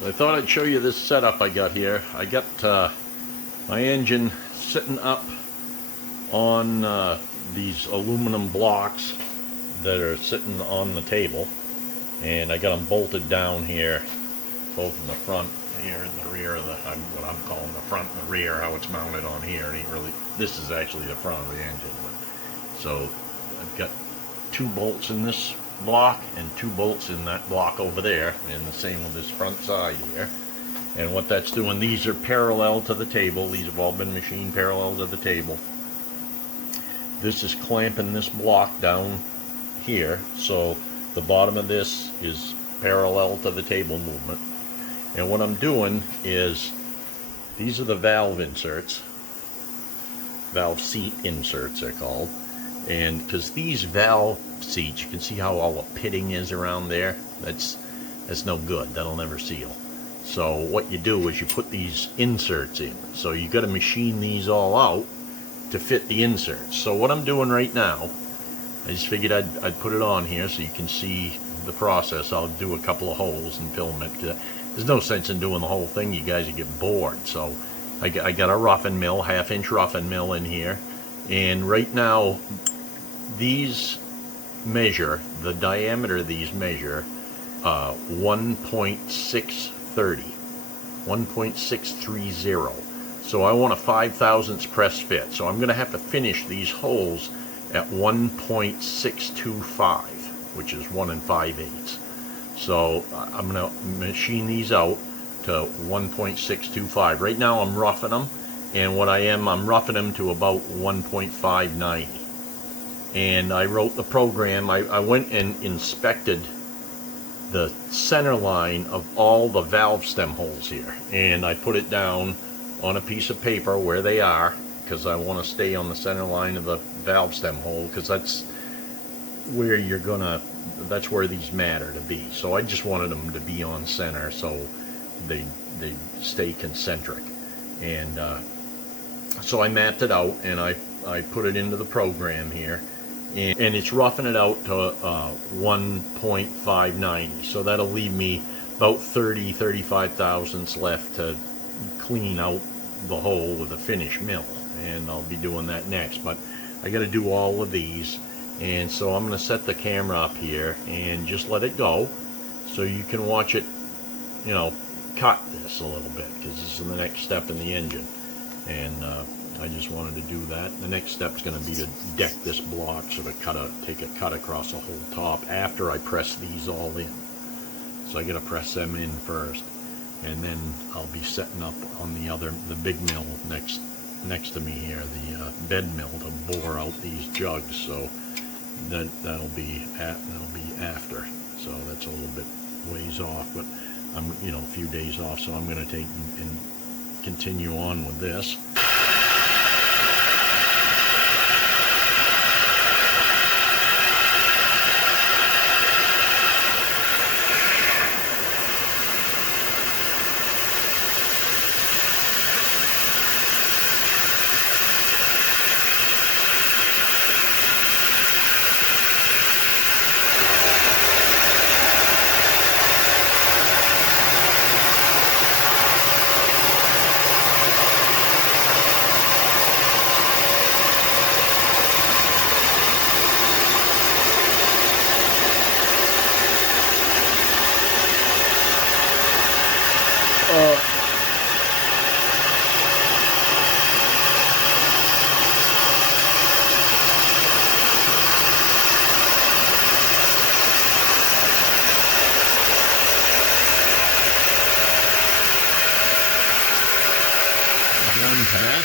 So I thought I'd show you this setup I got here. I got my engine sitting up on these aluminum blocks that are sitting on the table, and I got them bolted down here, both in the front here and the rear of the, what I'm calling the front and the rear, how it's mounted on here. It ain't really, this is actually the front of the engine. But, so I've got 2 bolts in this block and 2 bolts in that block over there, and the same with this front side here. And what that's doing, these are parallel to the table. These have all been machined parallel to the table. This is clamping this block down here, so the bottom of this is parallel to the table movement. And what I'm doing is, these are the valve inserts, valve seat inserts they're called. And because these valve seats, you can see how all the pitting is around there. That's no good. That'll never seal. So what you do is you put these inserts in. So you got to machine these all out to fit the inserts. So what I'm doing right now, I just figured I'd put it on here so you can see the process. I'll do a couple of holes and film it. There's no sense in doing the whole thing. You guys would get bored. So I got a roughen mill, 1/2-inch roughen mill in here. And right now, these measure, the diameter of these measure 1.630. So I want a 5/1000 press fit. So I'm going to have to finish these holes at 1.625, which is 1 5/8. So I'm going to machine these out to 1.625. Right now I'm roughing them, and I'm roughing them to about 1.590. And I wrote the program. I went and inspected the center line of all the valve stem holes here, and I put it down on a piece of paper where they are, because I want to stay on the center line of the valve stem hole, because that's where that's where these matter to be. So I just wanted them to be on center so they stay concentric. And so I mapped it out, and I put it into the program here, and it's roughing it out to 1.590. So that'll leave me about 35 thousandths left to clean out the hole with a finish mill, and I'll be doing that next. But I got to do all of these, and so I'm going to set the camera up here and just let it go so you can watch it, cut this a little bit, because this is the next step in the engine. And I just wanted to do that. The next step is going to be to deck this block, so to take a cut across the whole top after I press these all in. So I got to press them in first, and then I'll be setting up on the big mill next to me here, the bed mill, to bore out these jugs. So that'll be after. So that's a little bit ways off, but I'm a few days off, so I'm going to take and continue on with this. One pass.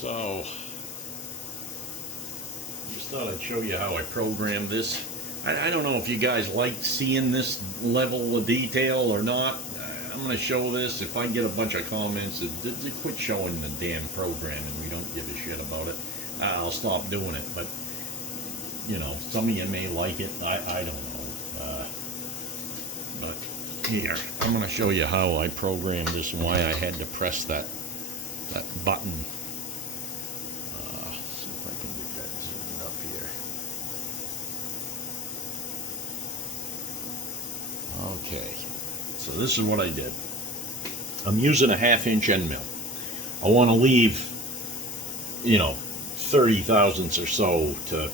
So, just thought I'd show you how I programmed this. I don't know if you guys like seeing this level of detail or not. I'm going to show this. If I get a bunch of comments that quit showing the damn program and we don't give a shit about it, I'll stop doing it. But, you know, some of you may like it. I don't know. But here, I'm going to show you how I programmed this and why I had to press that button. See if I can get that zoomed up here. Okay, so this is what I did. I'm using a 1/2-inch end mill. I want to leave, you know, 30 thousandths or so to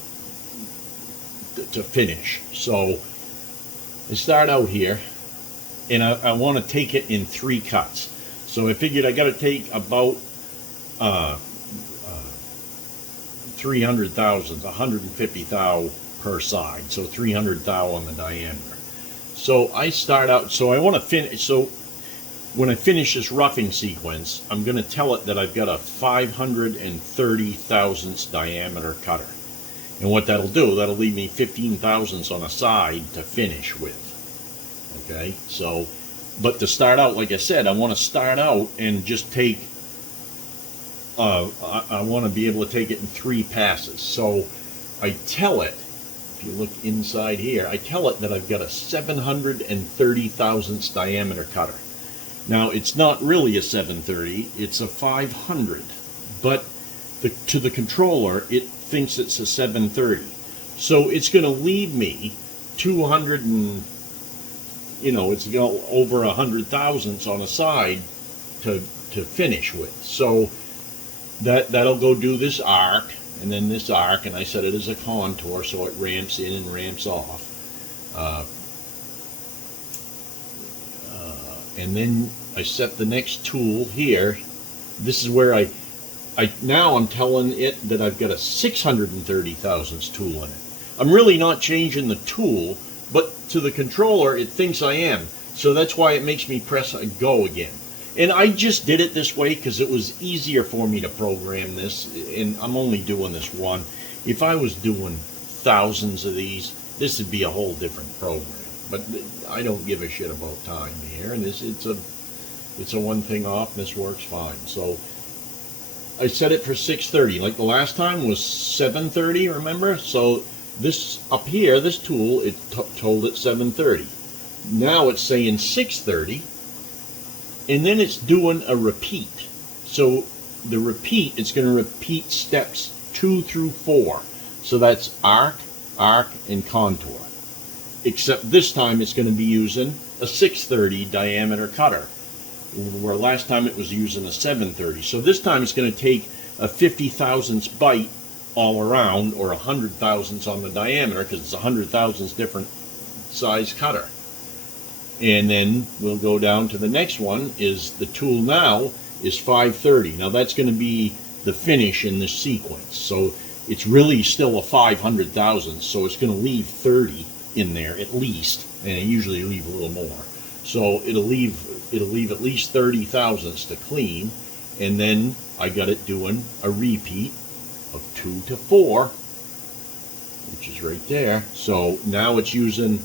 finish. So I start out here, and I want to take it in 3 cuts. So I figured I got to take about 300 thousandths, 150 thou per side. So 300 thou on the diameter. So I start out, so I want to finish, so when I finish this roughing sequence, I'm going to tell it that I've got a 530 thousandths diameter cutter. And what that'll do, that'll leave me 15 thousandths on a side to finish with. Okay, so, but to start out, like I said, I want to start out and just take, I want to be able to take it in 3 passes. So I tell it, if you look inside here, I tell it that I've got a 730 thousandths diameter cutter. Now, it's not really a 730, it's a 500, but to the controller, it thinks it's a 730. So it's going to leave me 200 and, you know, it's going to over 100 thousandths on a side to finish with. So that'll go do this arc, and then this arc, and I set it as a contour so it ramps in and ramps off. And then I set the next tool here. This is where now I'm telling it that I've got a 630 thousandths tool in it. I'm really not changing the tool, but to the controller it thinks I am. So that's why it makes me press a go again. And I just did it this way because it was easier for me to program this, and I'm only doing this one. If I was doing thousands of these, this would be a whole different program. But I don't give a shit about time here, and it's a one thing off, and this works fine. So I set it for 630. Like the last time was 730, remember? So this up here, this tool, it told it 730. Now it's saying 630, and then it's doing a repeat. So the repeat, it's going to repeat steps 2 through 4. So that's arc, arc, and contour. Except this time it's going to be using a 630 diameter cutter, where last time it was using a 730. So this time it's going to take a 50 thousandths bite all around, or 100 thousandths on the diameter, because it's 100 thousandths different size cutter. And then we'll go down to the next one. Is the tool now is 530. Now that's going to be the finish in this sequence. So it's really still a 500 thousandths, so it's going to leave 30 in there at least, and I usually leave a little more. So it'll leave at least 30 thousandths to clean, and then I got it doing a repeat of 2 to 4, which is right there. So now it's using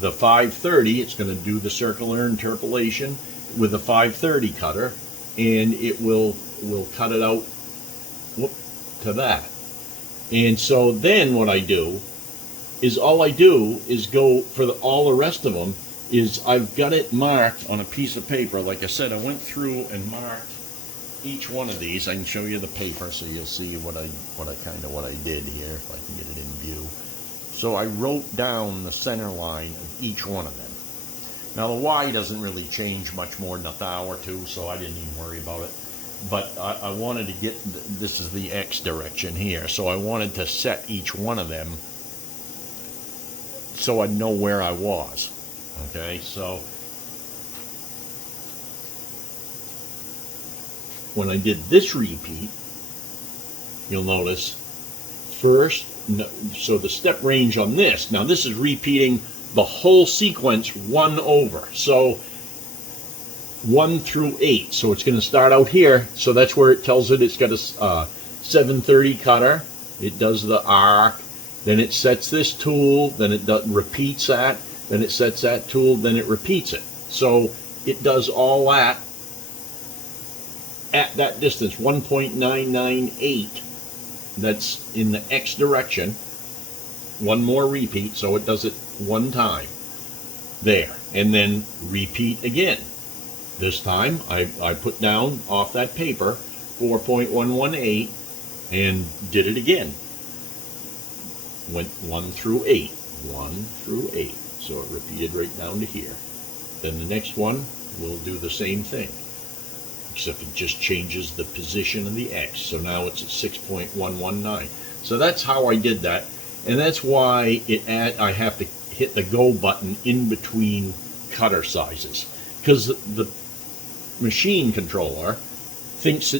the 530. It's going to do the circular interpolation with a 530 cutter, and it will cut it out to that. And so then what I do is all I do is go for all the rest of them is I've got it marked on a piece of paper. Like I said, I went through and marked each one of these. I can show you the paper so you'll see what I did here, if I can get it in view. So I wrote down the center line of each one of them. Now the Y doesn't really change much more than a thou or two, so I didn't even worry about it. But I wanted to get, this is the X direction here, so I wanted to set each one of them so I'd know where I was. Okay, so when I did this repeat, you'll notice first, so the step range on this, now this is repeating the whole sequence 1 over. So 1 through 8. So it's going to start out here. So that's where it tells it it's got a 730 cutter. It does the arc. Then it sets this tool. Then it repeats that. Then it sets that tool. Then it repeats it. So it does all that at that distance, 1.998. That's in the X direction. One more repeat. So it does it one time. There. And then repeat again. This time I put down off that paper 4.118 and did it again. Went 1 through 8. 1 through 8. So it repeated right down to here. Then the next one will do the same thing, except it just changes the position of the X. So now it's at 6.119. So that's how I did that. And that's why I have to hit the go button in between cutter sizes, because the machine controller thinks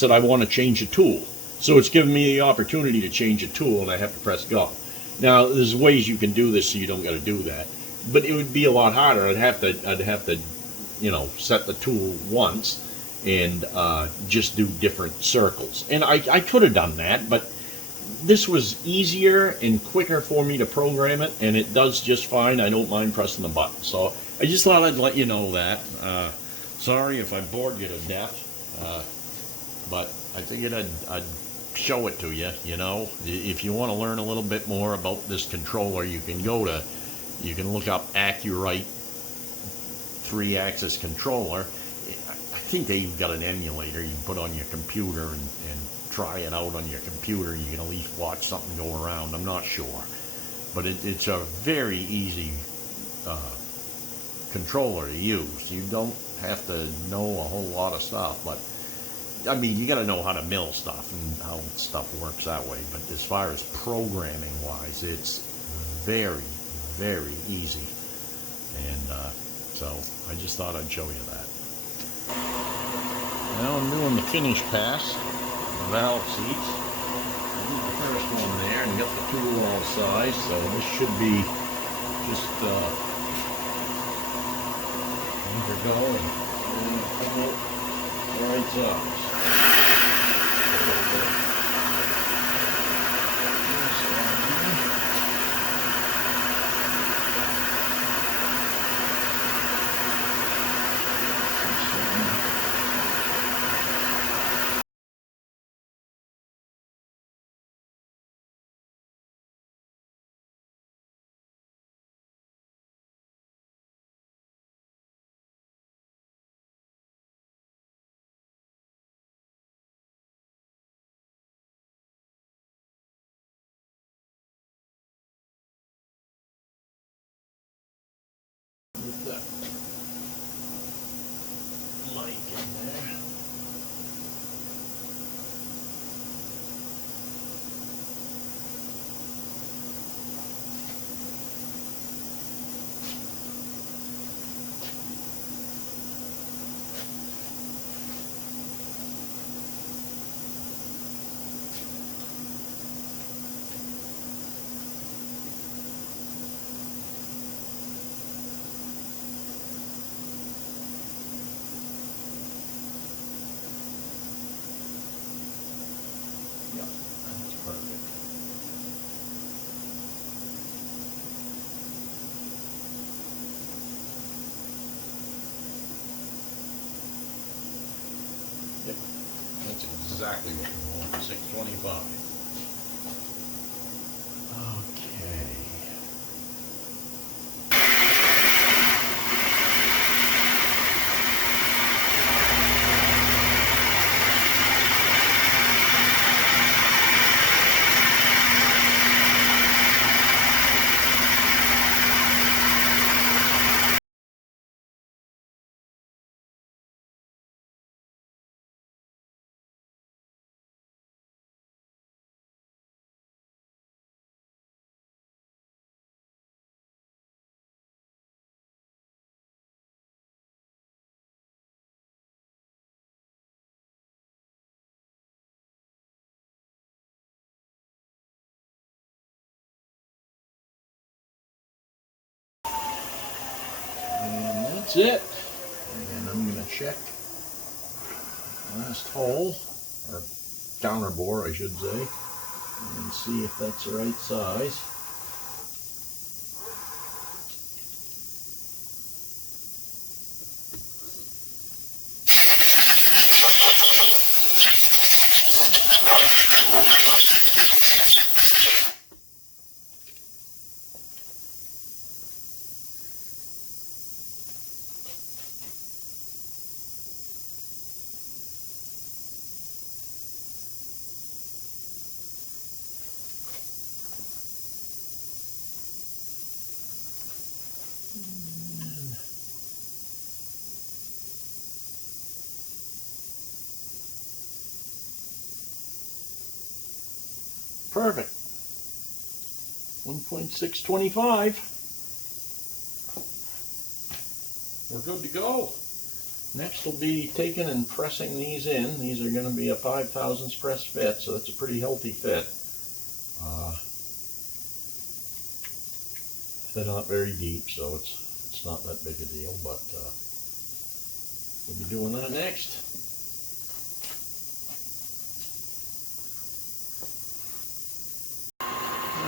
that I want to change a tool. So it's giving me the opportunity to change a tool, and I have to press go. Now there's ways you can do this so you don't got to do that, but it would be a lot harder. I'd have to set the tool once and just do different circles. And I could have done that, but this was easier and quicker for me to program it, and it does just fine. I don't mind pressing the button. So I just thought I'd let you know that. Sorry if I bored you to death, but I figured I'd show it to you. You know, if you want to learn a little bit more about this controller, you can look up Accurite 3-axis controller. I think they've got an emulator you can put on your computer and try it out on your computer. You can at least watch something go around. I'm not sure, but it's a very easy controller to use. You don't have to know a whole lot of stuff, but I mean, you got to know how to mill stuff and how stuff works that way. But as far as programming wise, it's very, very easy. And so I just thought I'd show you that. Now I'm doing the finish pass, the valve seats. I did the first one there and got the tool all sized, so this should be just go and come out right size. With that mic in there. Yeah, that's perfect. Yep, that's exactly what we want, 625. Okay. And that's it. And I'm going check last hole, or counter bore I should say, and see if that's the right size. Perfect. 1.625. We're good to go. Next will be taking and pressing these in. These are going to be a 5 thousandths press fit, so that's a pretty healthy fit. They're not very deep, so it's not that big a deal, but we'll be doing that next.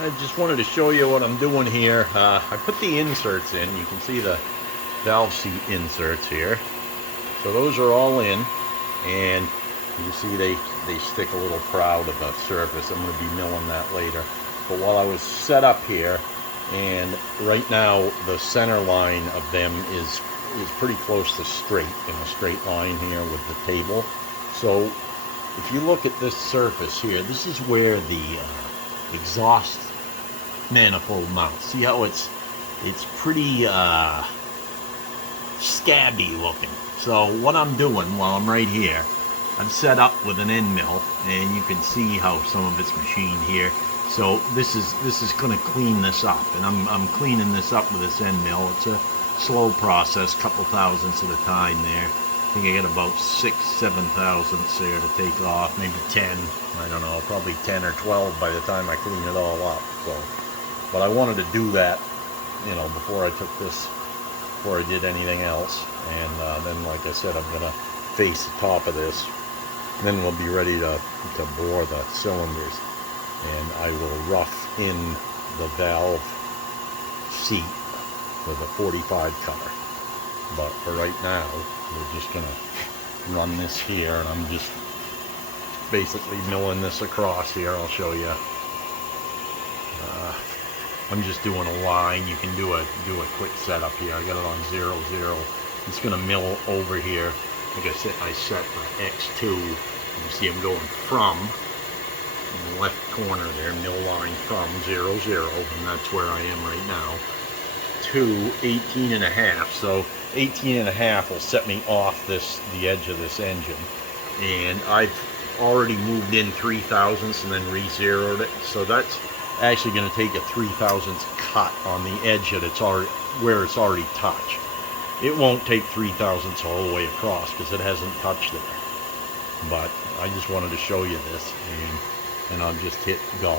I just wanted to show you what I'm doing here. I put the inserts in. You can see the valve seat inserts here. So those are all in, and you can see they stick a little proud of the surface. I'm going to be milling that later. But while I was set up here, and right now the center line of them is pretty close to straight, in a straight line here with the table. So if you look at this surface here, this is where the exhaust manifold mounts. See how it's pretty scabby looking. So what I'm doing while I'm right here, I'm set up with an end mill, and you can see how some of it's machined here. So this is going to clean this up, and I'm cleaning this up with this end mill. It's a slow process, couple thousandths at a time there. I think I get about 6-7 thousandths there to take off, maybe 10. I don't know, probably 10 or 12 by the time I clean it all up. So, but I wanted to do that, you know, before I took this, before I did anything else. And then, like I said, I'm gonna face the top of this. Then we'll be ready to bore the cylinders, and I will rough in the valve seat with a 45 cutter. But for right now, we're just gonna run this here, and I'm just basically milling this across here. I'll show you. I'm just doing a line. You can do a quick setup here. I got it on 0, 0. It's gonna mill over here. Like I said, I set for X2. You can see I'm going from in the left corner there, mill line from 0, 0, and that's where I am right now, to 18.5. So 18.5 will set me off the edge of this engine, and I've already moved in 3 thousandths and then re-zeroed it. So that's actually going to take a 3 thousandths cut on the edge that it's already where it's already touched. It won't take 3 thousandths all the way across because it hasn't touched there. But I just wanted to show you this, and I'll just hit go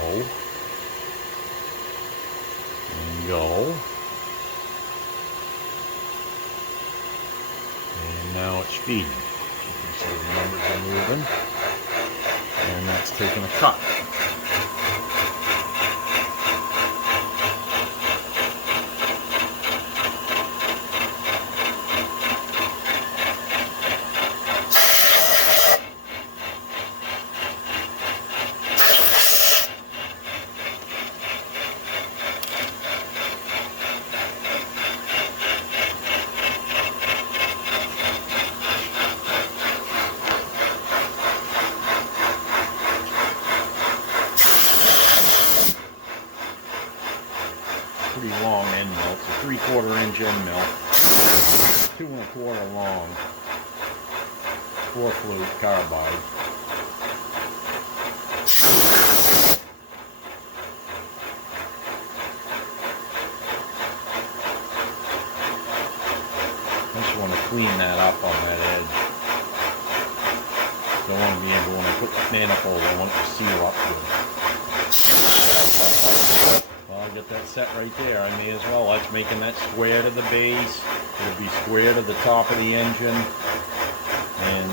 and go. And now it's feeding. You can see the numbers are moving, and that's taking a cut. Pretty long end mill. It's a 3/4 inch end mill, 2 1/4 long, 4 flute carbide. I just want to clean that up on that edge. Don't want to be able, when I put the manifold, I want it to seal up good. Well, I'll get that set right there. I may as well. That's making that square to the base. It'll be square to the top of the engine. and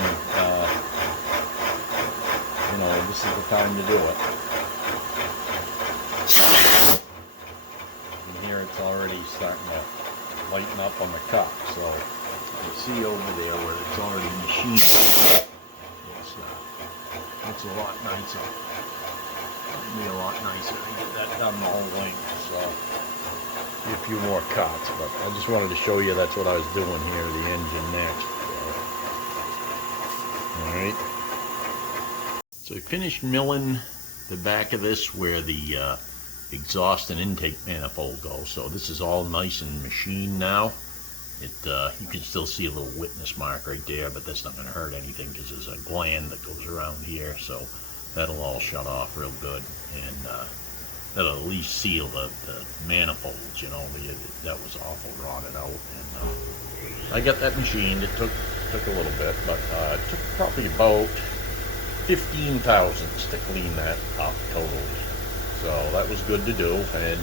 you know, this is the time to do it. And here it's already starting to lighten up on the cup, so you see over there where it's already machined. It's a lot nicer. It'll be a lot nicer to get that done the whole length. So a few more cuts, but I just wanted to show you that's what I was doing here, the engine next. Alright. So I finished milling the back of this where the exhaust and intake manifold go. So this is all nice and machined now. You can still see a little witness mark right there, but that's not going to hurt anything because there's a gland that goes around here, so that'll all shut off real good, and that'll at least seal the manifolds. You know, that was awful rotted out, and I got that machined. It took a little bit, but it took probably about 15 thousandths to clean that up totally. So that was good to do, and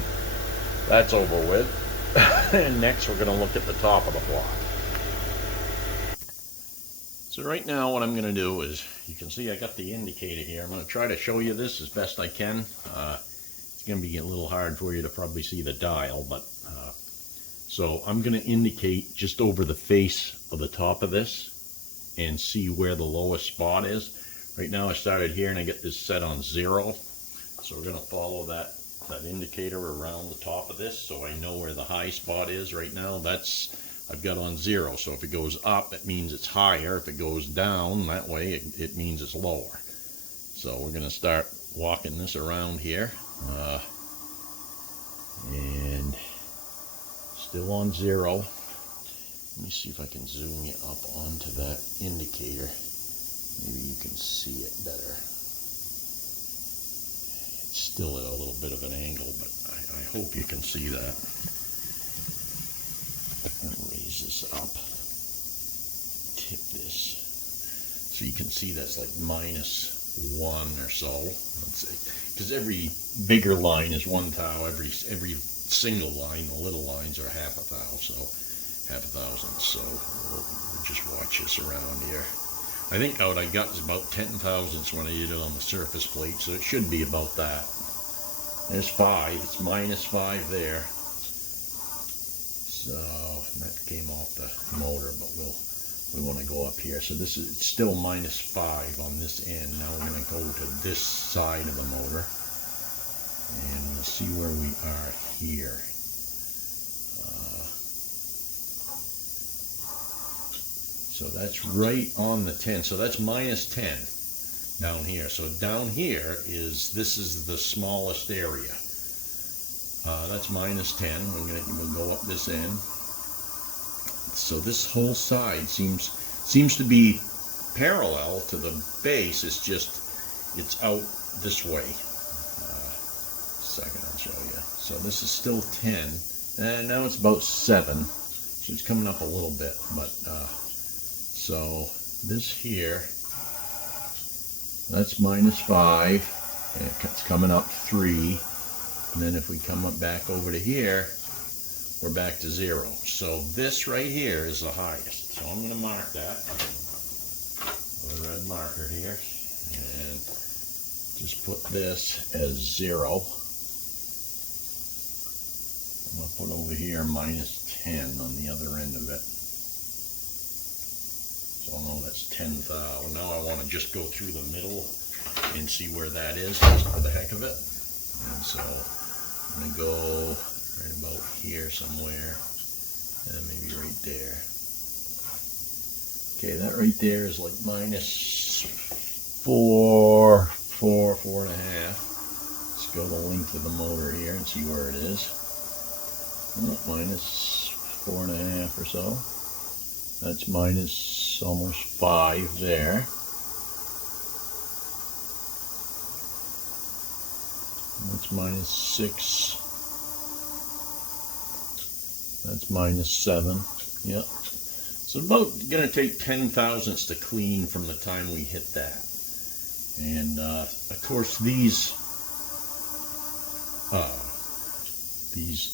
that's over with. And next we're going to look at the top of the block. So right now what I'm going to do is, you can see I got the indicator here. I'm going to try to show you this as best I can. It's going to be a little hard for you to probably see the dial, but so I'm going to indicate just over the face of the top of this and see where the lowest spot is. Right now I started here and I get this set on 0, so we're going to follow that indicator around the top of this so I know where the high spot is. Right now that's I've got on 0, so if it goes up it means it's higher, if it goes down that way it means it's lower. So we're going to start walking this around here, and still on 0. Let me see if I can zoom you up onto that indicator, maybe you can see it better. Still at a little bit of an angle, but I hope you can see that. I'll raise this up, tip this, so you can see that's like -1 or so. Let's see, because every bigger line is 1 thou, every single line, the little lines are half a thou, so half a thousandth. So we'll just watch this around here. I think what I got is about 10 thousandths when I did it on the surface plate, so it should be about that. There's 5, it's -5 there. So that came off the motor, but we want to go up here. So this is, it's still -5 on this end. Now we're going to go to this side of the motor, and we'll see where we are here. So that's right on the 10. So that's -10 down here. So down here this is the smallest area. That's -10. We'll go up this end. So this whole side seems to be parallel to the base. It's just it's out this way. Second, I'll show you. So this is still 10, and now it's about 7. So it's coming up a little bit, but. So this here, that's -5, and it's coming up 3, and then if we come up back over to here, we're back to 0. So this right here is the highest. So I'm going to mark that with a red marker here, and just put this as 0. I'm going to put over here -10 on the other end of it. So I'll know that's 10 thou. Now I want to just go through the middle and see where that is, just for the heck of it. And so I'm going to go right about here somewhere, and maybe right there. Okay, that right there is like -4, 4.5. Let's go the length of the motor here and see where it is. -4.5 or so. That's almost 5 there. That's -6. That's -7. Yep. So about going to take 10 thousandths to clean from the time we hit that. And of course these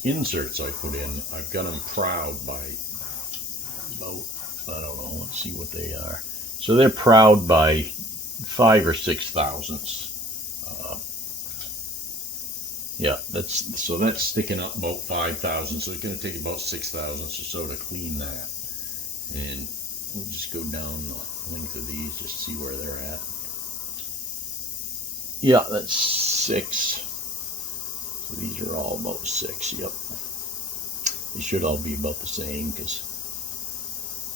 inserts I put in, I've got them proud by about, I don't know, let's see what they are. So they're proud by 5 or 6 thousandths. Yeah, that's sticking up about 5 thousandths. So it's going to take about 6 thousandths or so to clean that. And we'll just go down the length of these, just see where they're at. Yeah, that's 6. So these are all about 6, yep. They should all be about the same because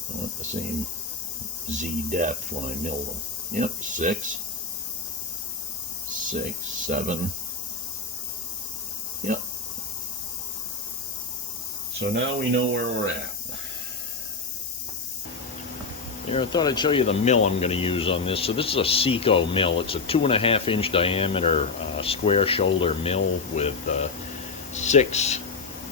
I want the same Z depth when I mill them. Yep, 6, 6, 7. Yep. So now we know where we're at. Here, I thought I'd show you the mill I'm going to use on this. So this is a Seco mill. It's a 2.5 inch diameter square shoulder mill with 6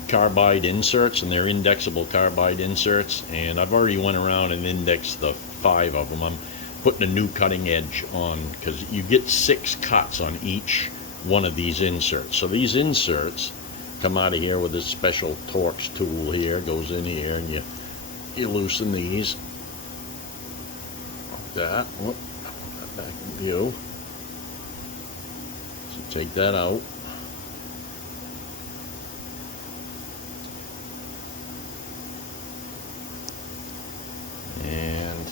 carbide inserts, and they're indexable carbide inserts. And I've already went around and indexed the 5 of them. I'm putting a new cutting edge on because you get 6 cuts on each one of these inserts. So these inserts come out of here with this special Torx tool here. Goes in here and you loosen these. That. Whoop, put that back in view. So take that out. And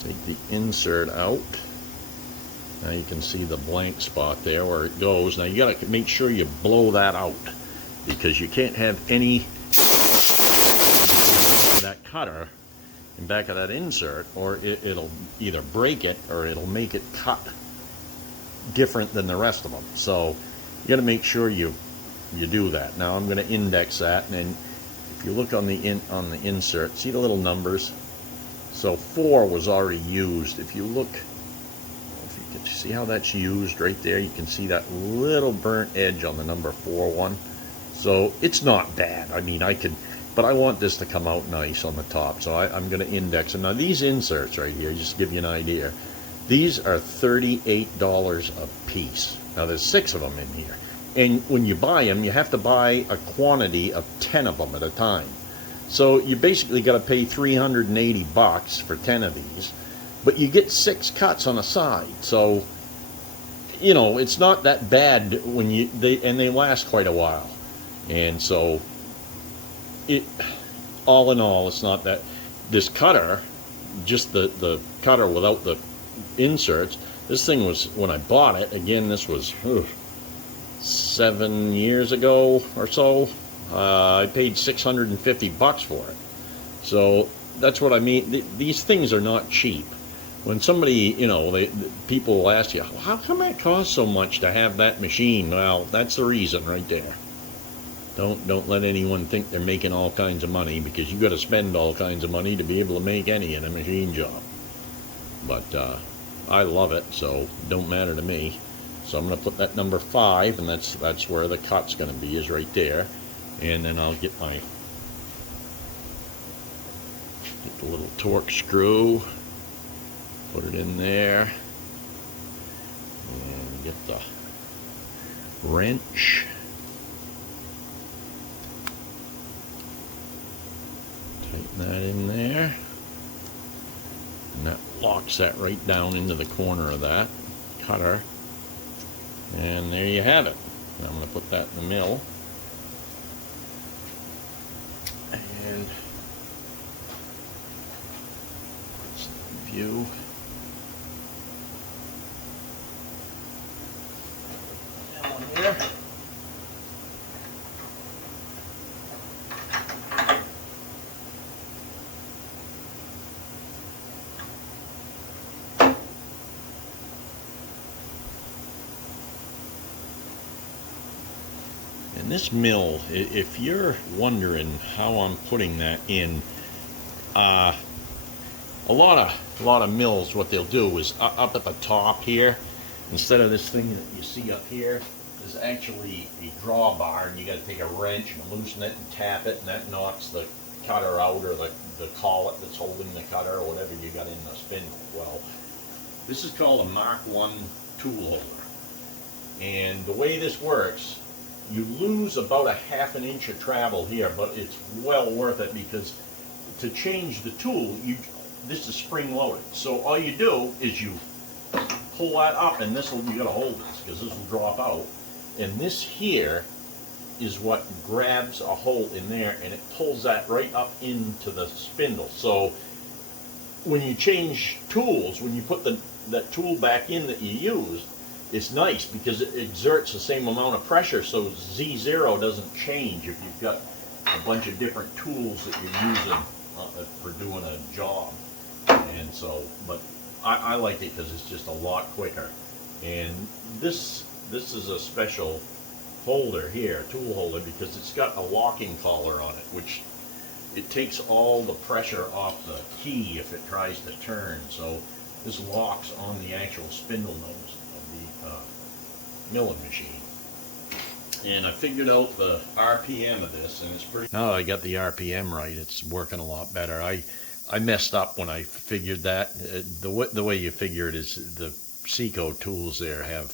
take the insert out. Now you can see the blank spot there where it goes. Now you got to make sure you blow that out because you can't have any of that cutter in back of that insert, or it'll either break it or it'll make it cut different than the rest of them. So you got to make sure you do that. Now I'm going to index that, and then if you look on the insert, see the little numbers. So 4 was already used. If you look, if you can see how that's used right there, you can see that little burnt edge on the number 4 one. So it's not bad. I mean, I could, but I want this to come out nice on the top, so I'm going to index them. Now these inserts right here, just to give you an idea, these are $38 a piece. Now there's 6 of them in here, and when you buy them, you have to buy a quantity of 10 of them at a time. So you basically got to pay $380 for 10 of these, but you get 6 cuts on a side. So you know it's not that bad when they last quite a while, and so. All in all, it's not that. This cutter, just the cutter without the inserts, this thing was, when I bought it, again, this was 7 years ago or so, I paid $650 for it. So that's what I mean. These things are not cheap. When somebody, you know, people will ask you, how come it costs so much to have that machine? Well, that's the reason right there. Don't let anyone think they're making all kinds of money, because you got to spend all kinds of money to be able to make any in a machine job. But I love it, so it don't matter to me. So I'm going to put that number 5, and that's where the cut's going to be, is right there. And then I'll get the little Torx screw, put it in there, and get the wrench. Tighten that in there, and that locks that right down into the corner of that cutter, and there you have it. Now I'm going to put that in the mill, and let's view. That one here. And this mill, if you're wondering how I'm putting that in, a lot of mills, what they'll do is up at the top here, instead of this thing that you see up here, there's actually a drawbar, and you got to take a wrench and loosen it and tap it, and that knocks the cutter out, or the collet that's holding the cutter, or whatever you got in the spindle. Well, this is called a Mark 1 tool holder, and the way this works, you lose about a 1/2 inch of travel here, but it's well worth it, because to change the tool, this is spring loaded. So all you do is you pull that up, and this will, you gotta hold this because this will drop out. And this here is what grabs a hole in there, and it pulls that right up into the spindle. So when you change tools, when you put that tool back in that you used, it's nice because it exerts the same amount of pressure, so Z0 doesn't change if you've got a bunch of different tools that you're using for doing a job. And so, but I like it because it's just a lot quicker. And this is a special holder here, tool holder, because it's got a locking collar on it, which it takes all the pressure off the key if it tries to turn. So this locks on the actual spindle nose of the milling machine. And I figured out the RPM of this, and it's pretty. Now I got the RPM right, it's working a lot better. I messed up when I figured that. The way you figure it is the Seco tools there have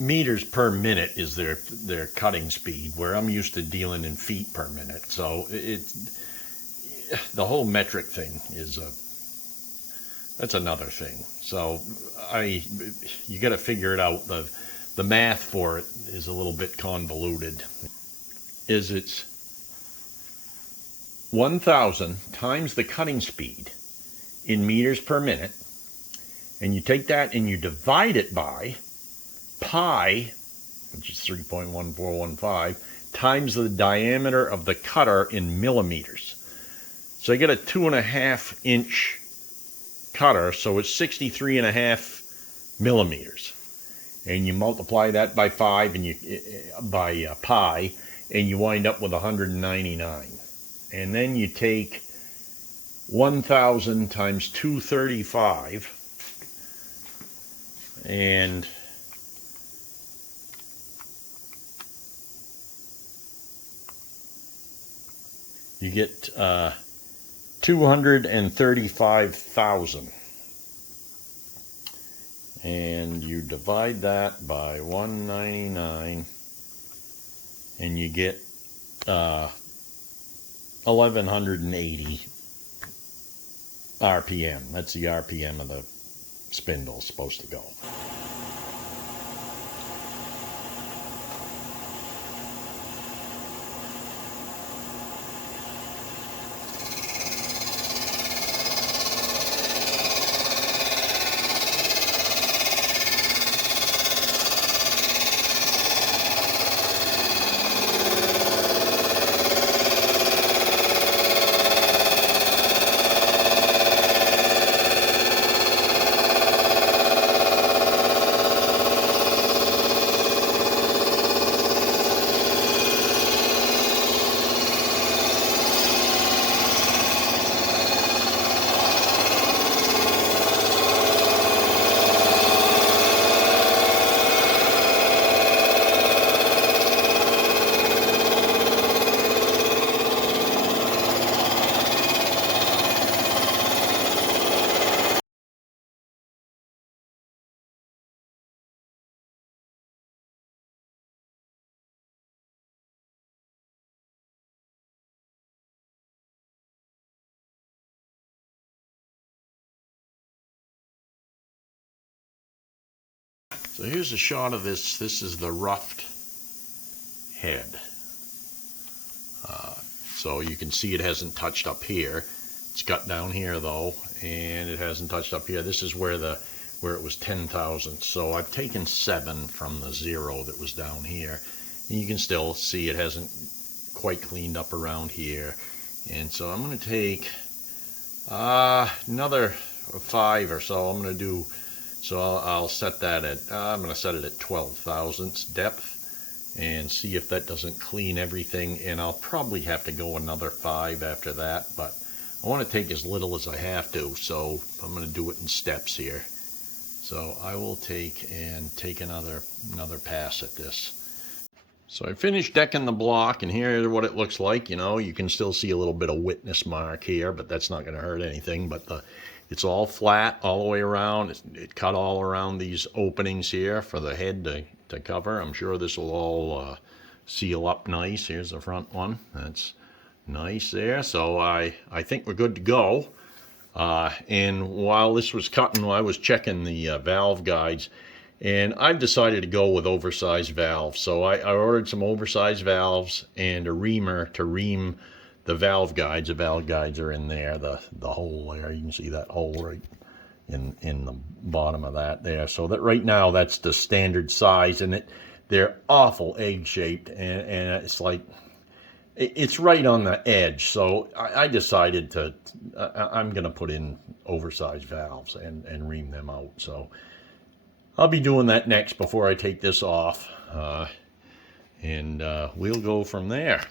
meters per minute is their cutting speed, where I'm used to dealing in feet per minute. So the whole metric thing is that's another thing. So you got to figure it out. The math for it is a little bit convoluted. It's 1,000 times the cutting speed in meters per minute, and you take that and you divide it by pi, which is 3.1415, times the diameter of the cutter in millimeters. So I get a 2.5 inch cutter, so it's 63.5 millimeters. And you multiply that by 5 and by pi, and you wind up with 199. And then you take 1,000 times 235, and you get 235,000. And you divide that by 199, and you get 1180 RPM. That's the RPM of the spindle supposed to go. So here's a shot of this. This is the roughed head. So you can see it hasn't touched up here. It's cut down here though, and it hasn't touched up here. This is where it was 10,000. So I've taken 7 from the 0 that was down here, and you can still see it hasn't quite cleaned up around here. And so I'm going to take another 5 or so. I'm going to do. So I'll set that at, I'm going to set it at 12 thousandths depth and see if that doesn't clean everything. And I'll probably have to go another 5 after that, but I want to take as little as I have to, so I'm going to do it in steps here. So I will take another pass at this. So I finished decking the block, and here's what it looks like. You know, you can still see a little bit of witness mark here, but that's not going to hurt anything. But it's all flat all the way around. It cut all around these openings here for the head to cover. I'm sure this will all seal up nice. Here's the front one. That's Nice there. So I think we're good to go. And while this was cutting, I was checking the valve guides, and I've decided to go with oversized valves. So I ordered some oversized valves and a reamer to ream the valve guides. The valve guides are in there, the hole there. You can see that hole right in the bottom of that there. So that right now that's the standard size, and they're awful egg shaped, and it's like it's right on the edge. So I decided to I'm gonna put in oversized valves and ream them out. So I'll be doing that next before I take this off, and we'll go from there.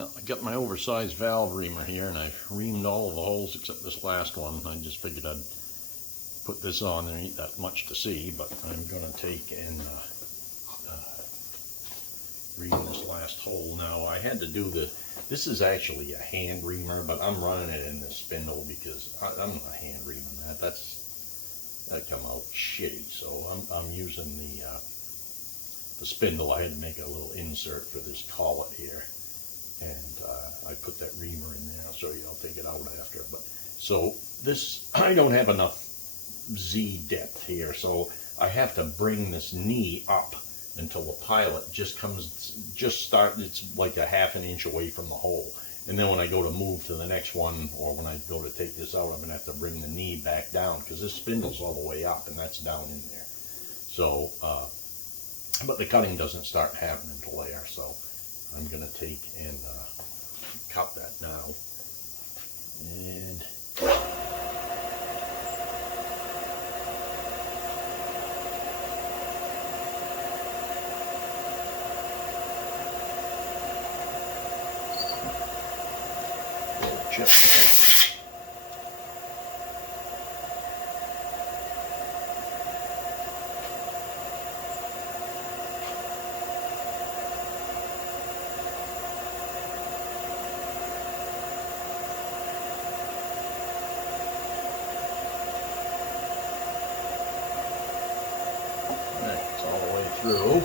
I got my oversized valve reamer here, and I reamed all of the holes except this last one. I just figured I'd put this on. There ain't that much to see, but I'm going to take and ream this last hole. Now, I had to do this is actually a hand reamer, but I'm running it in the spindle because I'm not hand reaming that. That come out shitty. So I'm using the spindle. I had to make a little insert for this collet here. And I put that reamer in there. I'll show you. I'll take it out after. But so this, I don't have enough Z depth here, so I have to bring this knee up until the pilot it's like a half an inch away from the hole. And then when I go to move to the next one, or when I go to take this out, I'm gonna have to bring the knee back down because this spindle's all the way up and that's down in there. So, but the cutting doesn't start happening until there. So I'm going to take and cut that now. And check that. All the way through.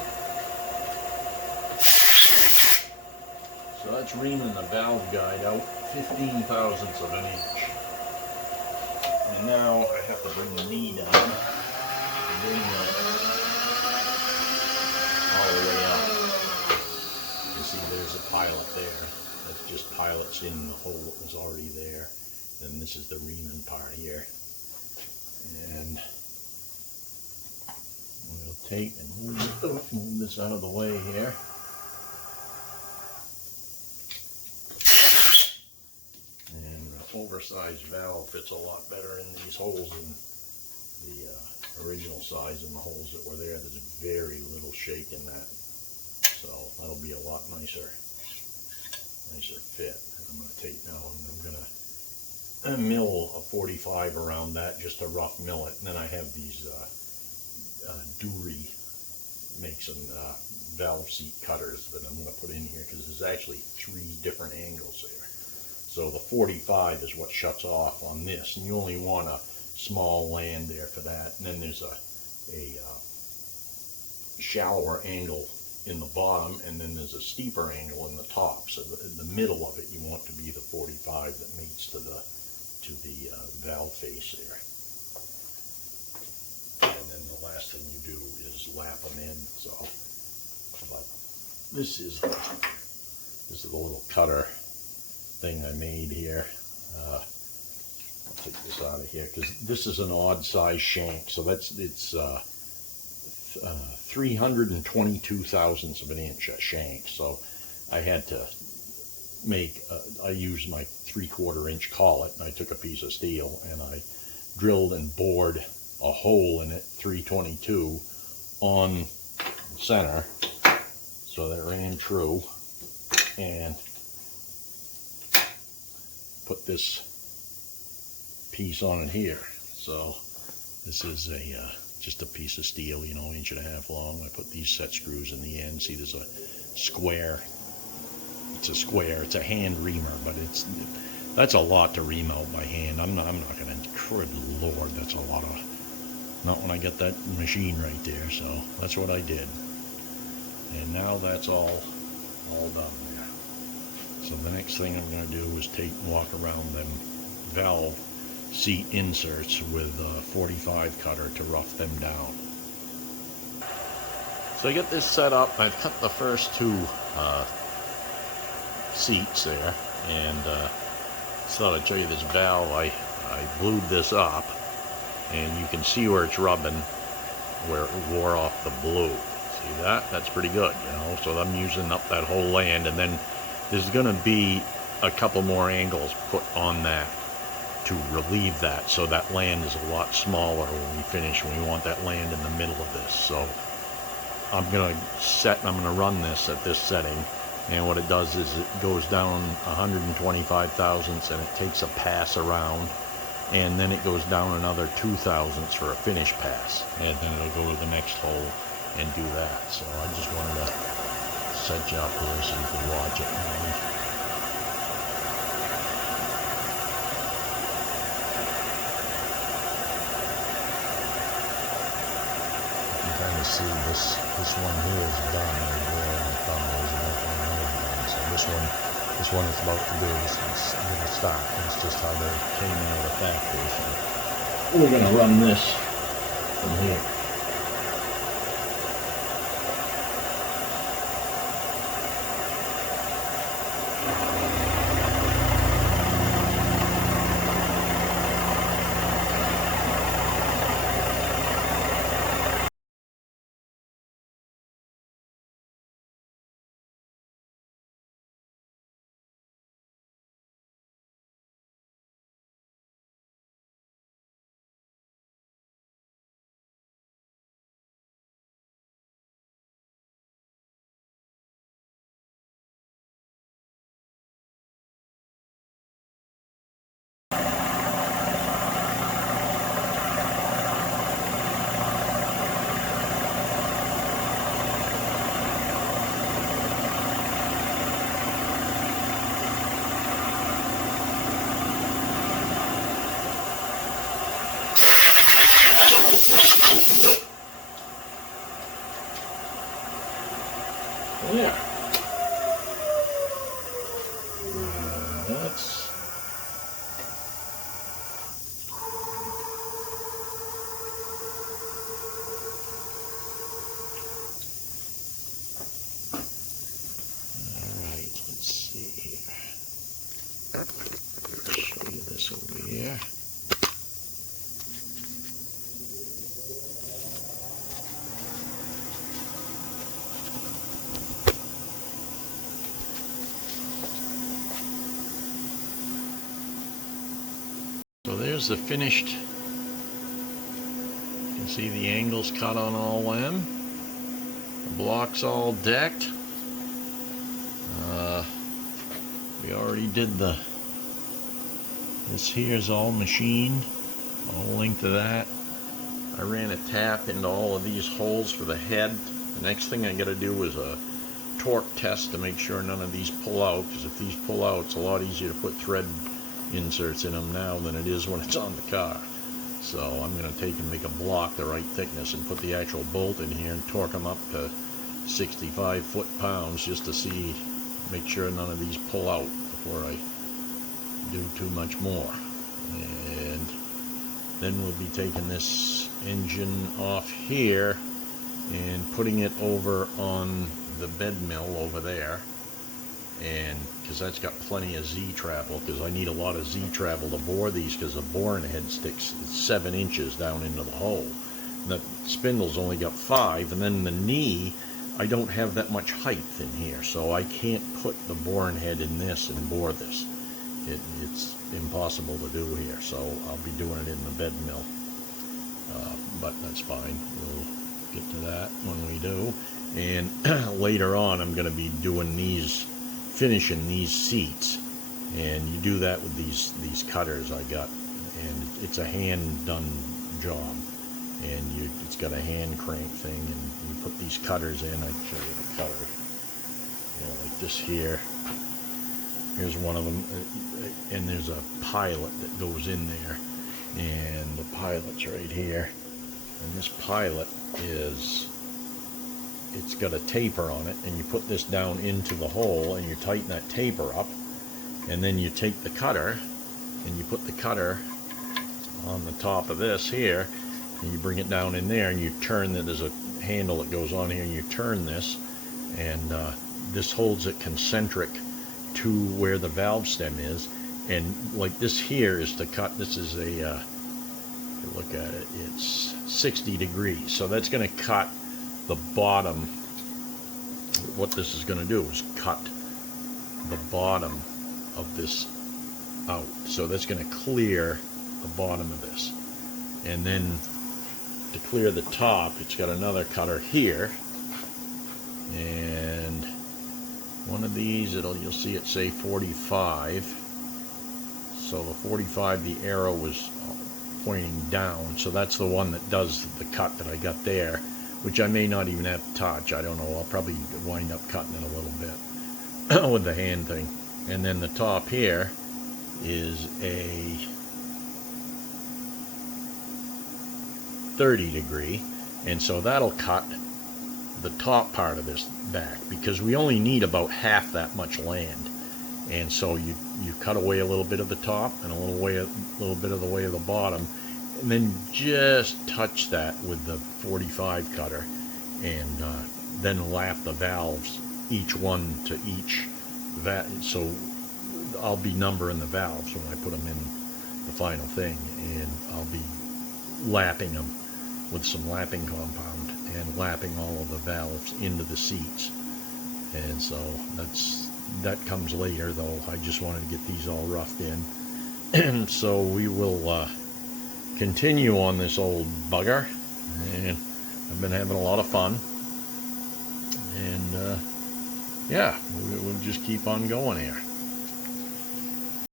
So that's reaming the valve guide out 15 thousandths of an inch. And now I have to bring the knee down and bring that all the way up. You see there's a pilot there. That's just pilots in the hole that was already there. Then this is the reaming part here. And we'll take and move this out of the way here. And the oversized valve fits a lot better in these holes than the original size in the holes that were there. There's very little shake in that. So that'll be a lot nicer fit. I'm going to take now and I'm going to mill a 45 around that, just a rough mill it. And then I have these Dury makes some valve seat cutters that I'm going to put in here because there's actually 3 different angles there. So the 45 is what shuts off on this, and you only want a small land there for that. And then there's a shallower angle in the bottom, and then there's a steeper angle in the top. So in the middle of it, you want to be the 45 that mates to the valve face there. And then the last thing you do is lap them in. So, but this is the little cutter thing I made here. I'll take this out of here because this is an odd size shank. So it's 322 thousandths of an inch a shank. So I had to make, I used my 3/4 inch collet, and I took a piece of steel and I drilled and bored a hole in it, 322 on center, so that it ran true, and put this piece on it here. So this is just a piece of steel, you know, 1.5 inches long. I put these set screws in the end. See, there's a square. It's a square. It's a hand reamer, but that's a lot to ream out by hand. I'm not gonna. Good Lord, that's a lot of. Not when I get that machine right there. So that's what I did. And now that's all done there. So the next thing I'm going to do is walk around them valve seat inserts with a 45 cutter to rough them down. So I get this set up. I've cut the first two seats there, and so I'd show you this valve. I glued this up, and you can see where it's rubbing, where it wore off the blue. See that? That's pretty good, you know. So I'm using up that whole land, and then there's going to be a couple more angles put on that to relieve that, so that land is a lot smaller when we finish. We want that land in the middle of this. So I'm going to run this at this setting, and what it does is it goes down 125 thousandths, and it takes a pass around, and then it goes down another 2 thousandths for a finish pass, and then it'll go to the next hole and do that. So I just wanted to set you up here so you could watch it. Kind of see this one here is done right there, and the thumb is done. So this one is about to do is going to start. It's just how they came out of the factory. So we're going to run this from here. Yeah. That's all right. Let's see here. Show you this over here. So there's the finished. You can see the angles cut on all them. The block's all decked. We already did this here's all machined, the whole length of that. I ran a tap into all of these holes for the head. The next thing I gotta do is a torque test to make sure none of these pull out, because if these pull out, it's a lot easier to put thread inserts in them now than it is when it's on the car. So I'm going to take and make a block the right thickness and put the actual bolt in here and torque them up to 65 foot-pounds just to see, make sure none of these pull out before I do too much more. And then we'll be taking this engine off here and putting it over on the bed mill over there, and because that's got plenty of Z travel, because I need a lot of Z travel to bore these, because the boring head sticks 7 inches down into the hole. And that spindle's only got 5, and then the knee, I don't have that much height in here, so I can't put the boring head in this and bore this. It's impossible to do here, so I'll be doing it in the bed mill. But that's fine. We'll get to that when we do. And later on, I'm going to be doing finishing these seats, and you do that with these cutters I got, and it's a hand done job, and it's got a hand crank thing, and you put these cutters in. I can show you the cutter, like this here. Here's one of them, and there's a pilot that goes in there, and the pilot's right here, and this pilot is it's got a taper on it, and you put this down into the hole and you tighten that taper up, and then you take the cutter and you put the cutter on the top of this here, and you bring it down in there and you turn it. There's a handle that goes on here, and you turn this, and this holds it concentric to where the valve stem is. And like this here is to cut, this is a look at it, it's 60 degrees, so that's going to cut the bottom. What this is going to do is cut the bottom of this out, so that's going to clear the bottom of this. And then to clear the top, it's got another cutter here, and one of these, you'll see it say 45. So the 45, the arrow was pointing down, so that's the one that does the cut that I got there, which I may not even have to touch. I don't know. I'll probably wind up cutting it a little bit with the hand thing. And then the top here is a 30 degree, and so that'll cut the top part of this back, because we only need about half that much land. And so you cut away a little bit of the top and a little bit of the way of the bottom, and then just touch that with the 45 cutter, and then lap the valves, each one to each. So I'll be numbering the valves when I put them in the final thing, and I'll be lapping them with some lapping compound and lapping all of the valves into the seats. And so that comes later, though. I just wanted to get these all roughed in. And so we will continue on this old bugger, and I've been having a lot of fun, and yeah, we'll just keep on going here.